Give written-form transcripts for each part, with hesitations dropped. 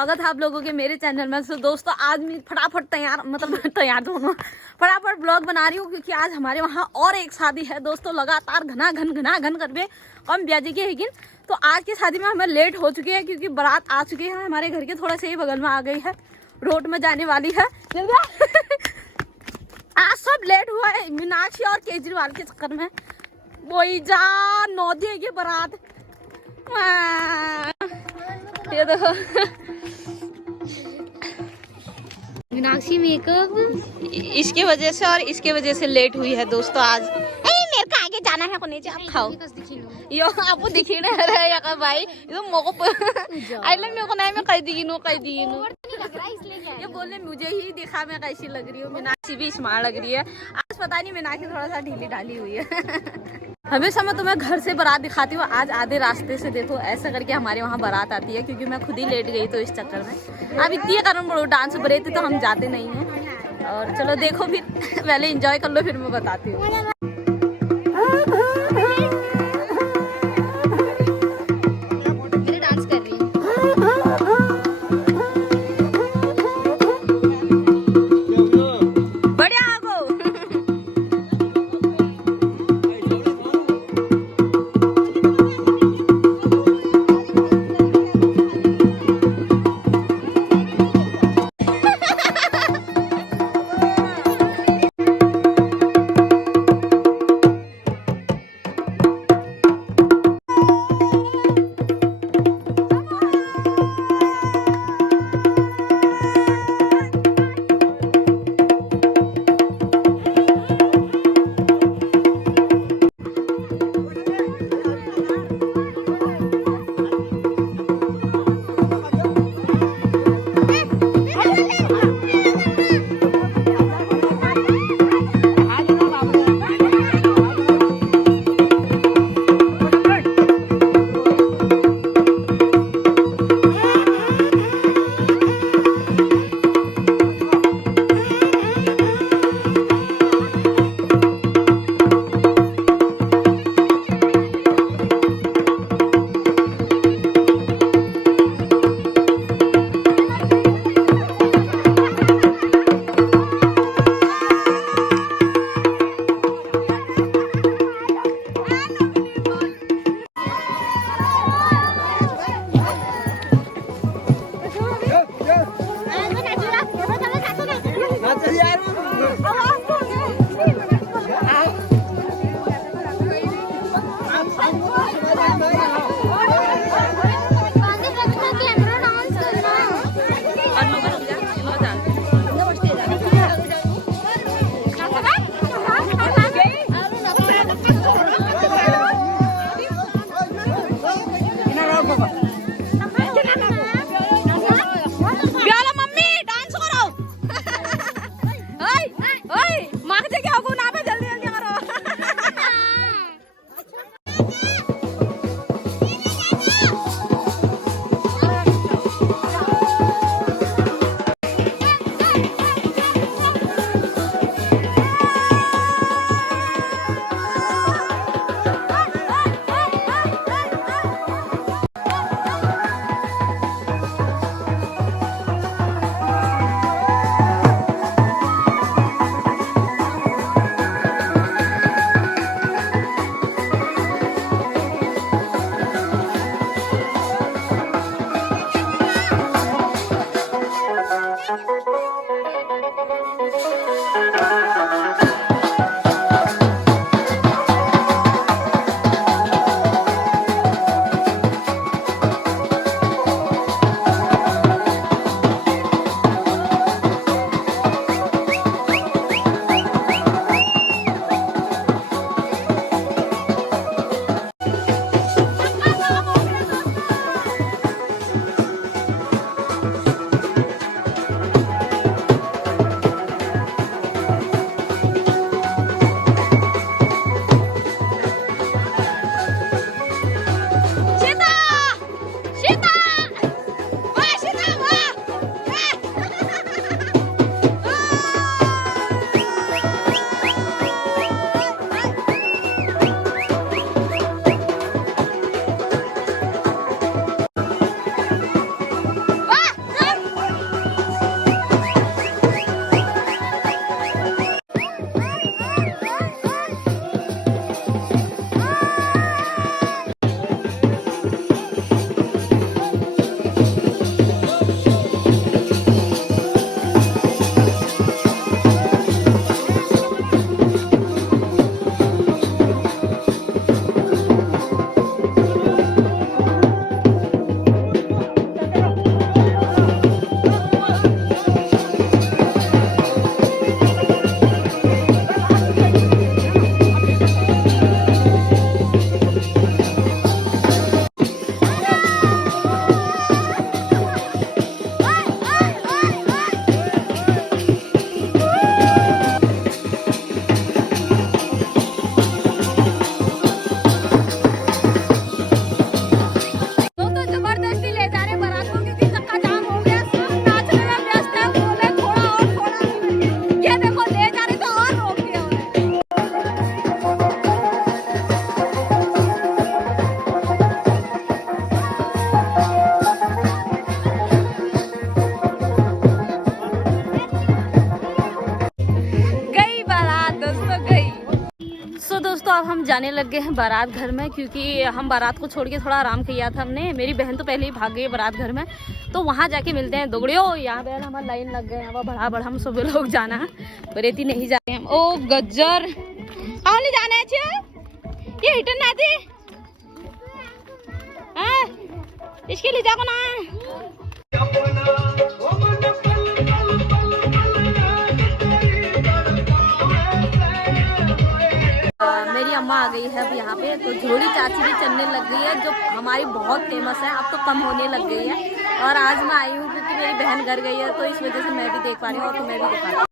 स्वागत है आप लोगों के मेरे चैनल में। तो दोस्तों आज मैं फटाफट तैयार तैयार दोनों फटाफट ब्लॉग बना रही हूँ क्योंकि आज हमारे वहाँ और एक शादी है दोस्तों। लगातार घना घन करके हम ब्याजी के है। तो आज की शादी में हमें लेट हो चुकी है क्योंकि बारात आ चुकी है हमारे घर के थोड़ा से ही बगल में आ गई है, रोड में जाने वाली है। आज सब लेट हुआ है मीनाक्षी और केजरीवाल के चक्कर में। वही जा नौदी की बारात ये देखो मीनाक्षी मेकअप इसके वजह से और इसके वजह से लेट हुई है दोस्तों आज। मेरे को आगे जाना है कोने आप खाओ यो आपको दिखी ना रहा है या भाई तो मोको आइले मेरे को नहीं मैं कह दी ये बोलने मुझे ही दिखा मैं कैसी लग रही हूँ। मीनाक्षी भी स्मार्ट लग रही है आज, पता नहीं मीनाक्षी थोड़ा सा ढीली ढाली हुई है। हमेशा मैं तुम्हें घर से बारात दिखाती हूँ, आज आधे रास्ते से देखो ऐसा करके हमारे वहाँ बारात आती है क्योंकि मैं खुद ही लेट गई तो इस चक्कर में। अब इतनी कारण बड़ो डांस बड़े थे तो हम जाते नहीं हैं। और चलो देखो फिर पहले एंजॉय कर लो फिर मैं बताती हूँ। जाने लग गए हैं बारात घर में, क्योंकि हम बारात को छोड़ के थोड़ा आराम किया था हमने। मेरी बहन तो पहले ही भाग गई बारात घर में, तो वहाँ जाके मिलते हैं दोगड़ियों। यहाँ पे हमारा लाइन लग गए, यहाँ बड़ा बड़ा हम सब लोग जाना है, बरेती नहीं जा रहे हैं। ओ गज्जर कहाँ ले जाना है चे? ये हिटन ना थी इसके लिए जाओ ना। मेरी अम्मा आ गई है अब यहाँ पे, तो झोली चाची भी चलने लग गई है, जो हमारी बहुत फेमस है, अब तो कम होने लग गई है। और आज मैं आई हूँ क्योंकि मेरी बहन घर गई है, तो इस वजह से मैं भी देख पा रही हूँ और तुम्हें भी दिखा रही हूँ।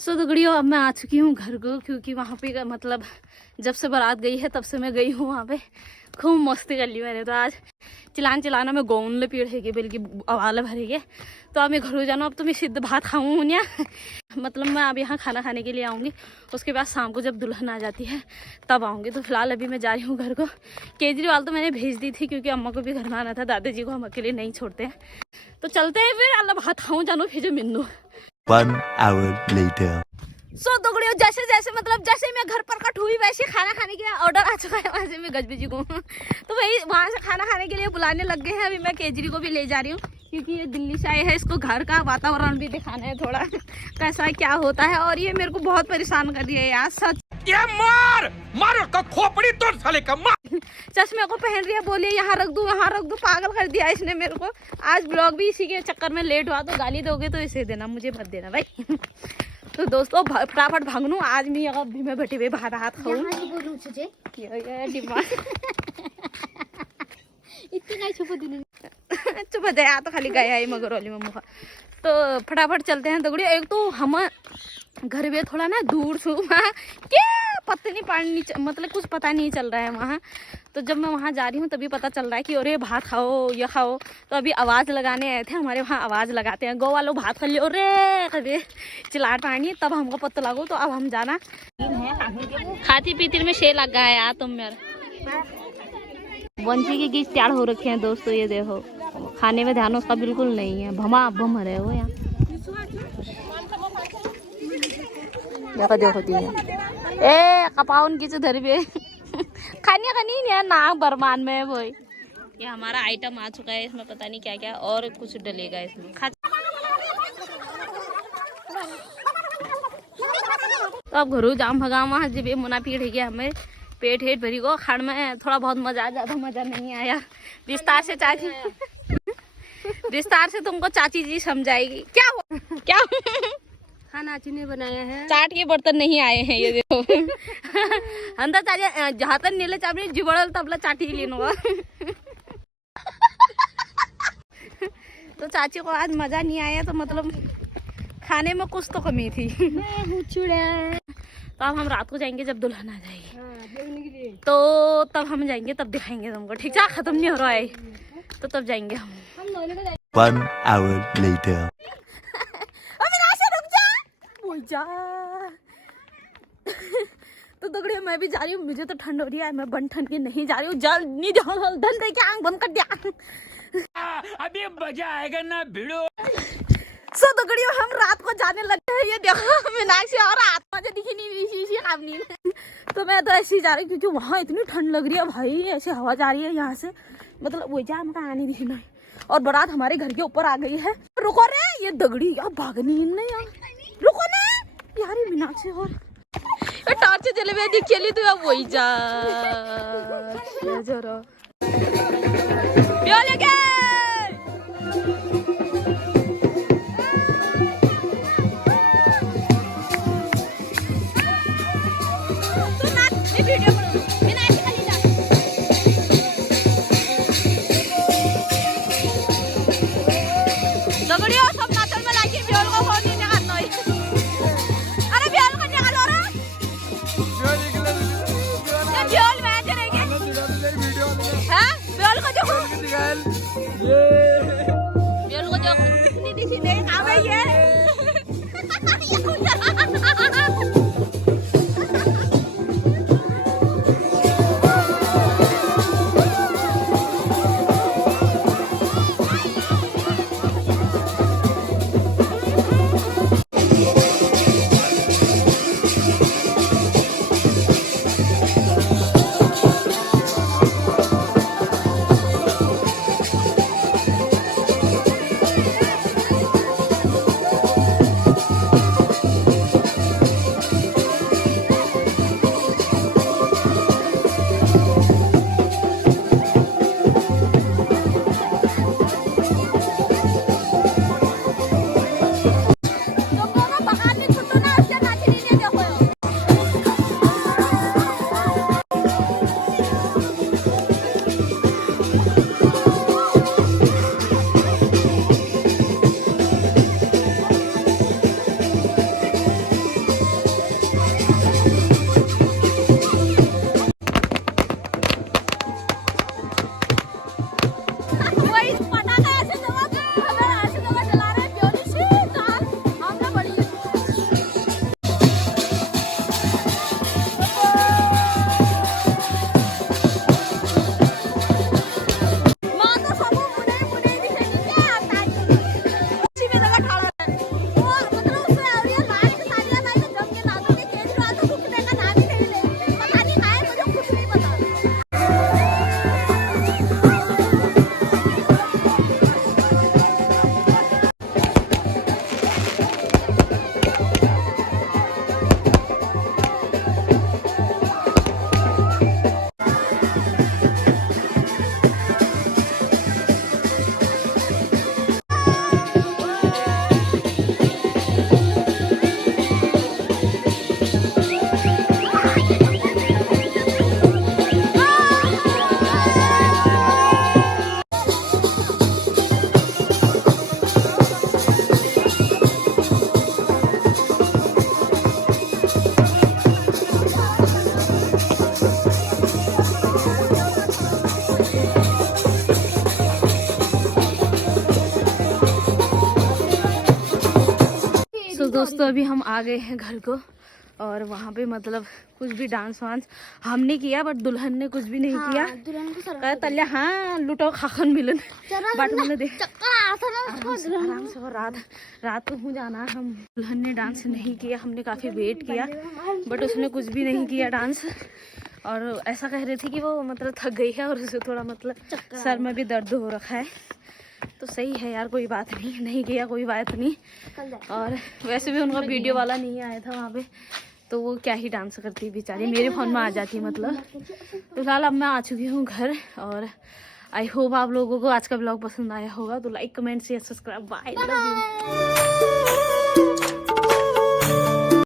सो दुगड़ियों अब मैं आ चुकी हूँ घर को, क्योंकि वहाँ पे मतलब जब से बारात गई है तब से मैं गई हूँ वहाँ पे, खूब मस्ती कर ली मैंने। तो आज चिलाना में गौन ले पीड़ है बल्कि आवाज़ भरेगी। तो अब मैं घर जाना, अब तो मैं सिद्ध भात खाऊँ या मतलब मैं अब यहाँ खाना खाने के लिए आऊँगी, उसके बाद शाम को जब दुल्हन आ जाती है तब आऊँगी। तो फिलहाल अभी मैं जा रही हूँ घर को। केजरीवाल तो मैंने भेज दी थी क्योंकि अम्मा को भी घर में आना था, दादाजी को हम अकेले नहीं छोड़ते हैं। तो चलते हैं फिर, अल्लाह भात खाऊँ जानो भेजो मिन्नू। 1 hour later. सो दुगड़ियों जैसे जैसे मैं घर पर कट हुई वैसे खाना खाने के लिए ऑर्डर आ चुका है वहाँ से मैं गजबीजी को। तो वही वहाँ से खाना खाने के लिए बुलाने लग गए हैं। अभी मैं केजरी को भी ले जा रही हूँ क्योंकि ये दिल्ली से आए हैं, इसको घर का वातावरण भी दिखाना है थोड़ा कैसा क्या होता है। और ये मेरे को बहुत परेशान कर रही है यार, सच ये मार उसका खोपड़ी तोड़ साले का मार। चश्मे को पहन रही है, बोलिए यहाँ रख दूँ वहाँ रख दूँ, पागल कर दिया इसने मेरे को। आज ब्लॉग भी इसी के चक्कर में लेट हुआ, तो गाली दोगे तो इसे देना, मुझे मत देना भाई। तो दोस्तों फटाफट भागनू, आज मैं अभी मैं भटे हुए भात हाथ खाऊं। चुप जाए तो खाली गया है मगर वाली में मुखा। तो फटाफट चलते हैं दगड़ी। एक तो हम घर में थोड़ा ना दूर से क्या पता नहीं पानी मतलब कुछ पता नहीं चल रहा है वहाँ। तो जब मैं वहाँ जा रही हूँ तभी पता चल रहा है कि अरे भात खाओ ये खाओ। तो अभी आवाज़ लगाने आए थे, हमारे वहाँ आवाज़ लगाते हैं गौ वालों भात खा लियो अरे कभी चिल्लाट पानी, तब हमको पता लगो। तो अब हम जाना खाती पीती में शे लग गया है यार तुम मेरा। वंशी के गीत तैयार हो रखे हैं दोस्तों, ये देखो खाने में ध्यान उसका बिल्कुल नहीं है, भमा बम रहे हो यहाँ देखो ए कपाउन की धर भी खाने का नहीं है नाक बरमान में वो। ये हमारा आइटम आ चुका है, इसमें पता नहीं क्या क्या और कुछ डलेगा इसमें। तो अब घरू जाम भगा वहाँ जब ये मुना पीढ़ गया हमें पेट हेट भरी को खाड़ में थोड़ा बहुत मजा, ज्यादा मजा नहीं आया। विस्तार से चाची विस्तार से तुमको चाची जी समझाएगी। क्या हो क्या खाना चीनी बनाया है, चाट के बर्तन नहीं आए हैं ये देखो। अंदर चाचा जहाँ तक नीले चावल जुबड़ल तबला चाटी लेनो। तो चाची को आज मजा नहीं आया, तो मतलब खाने में कुछ तो कमी थी। तो अब हम रात को जाएंगे जब दुल्हन आ जाएगी, तो तब हम जाएंगे तब दिखाएंगे तुमको। ठीक है खत्म नहीं हो रहा है तो तब जाएंगे हम। 1 hour later. जा तो दगड़ियों मैं भी जा रही हूँ, मुझे तो ठंड हो रही है, मैं बन ठंड के नहीं जा रही हूँ। जल नहीं जाओ धन दे के आंख बंद कर दिया। अभी मजा आएगा ना भिड़ो। सो दगड़ियों हम रात को जाने लगे हैं, ये देखो मीनाक्षी और आत्मा जो दिखी नहीं। तो मैं तो ऐसे ही जा रही हूँ क्योंकि वहाँ इतनी ठंड लग रही है भाई, ऐसे हवा जा रही है यहाँ से, मतलब वो जा हमका आने दिखी नहीं। और बारात हमारे घर के ऊपर आ गई है। रुको रे, ये दगड़ी यार भागनी ही नहीं यार, रुको ना यार, ये मीनाक्षी और टार्च चले हुए दिख चली तो अब वही जा जरा लेके दोस्तों अभी हम आ गए हैं घर को और वहाँ पे मतलब कुछ भी डांस वांस हमने किया बट दुल्हन ने कुछ भी नहीं किया। दुल्हन तल्या हाँ लुटो खाखन मिलन बट मैंने देख आराम से और रात को हो जाना। हम दुल्हन ने डांस नहीं किया, हमने काफ़ी वेट किया बट उसने कुछ भी नहीं किया डांस। और ऐसा कह रही थी कि वो मतलब थक गई है और उसे थोड़ा मतलब सर में भी दर्द हो रखा है। तो सही है यार, कोई बात नहीं किया कोई बात नहीं। और वैसे भी उनका वीडियो वाला नहीं आया था वहाँ पे, तो वो क्या ही डांस करती बेचारी, मेरे फ़ोन में आ जाती मतलब। तो फिलहाल अब मैं आ चुकी हूँ घर और आई होप आप लोगों को आज का ब्लॉग पसंद आया होगा। तो like comment share subscribe bye.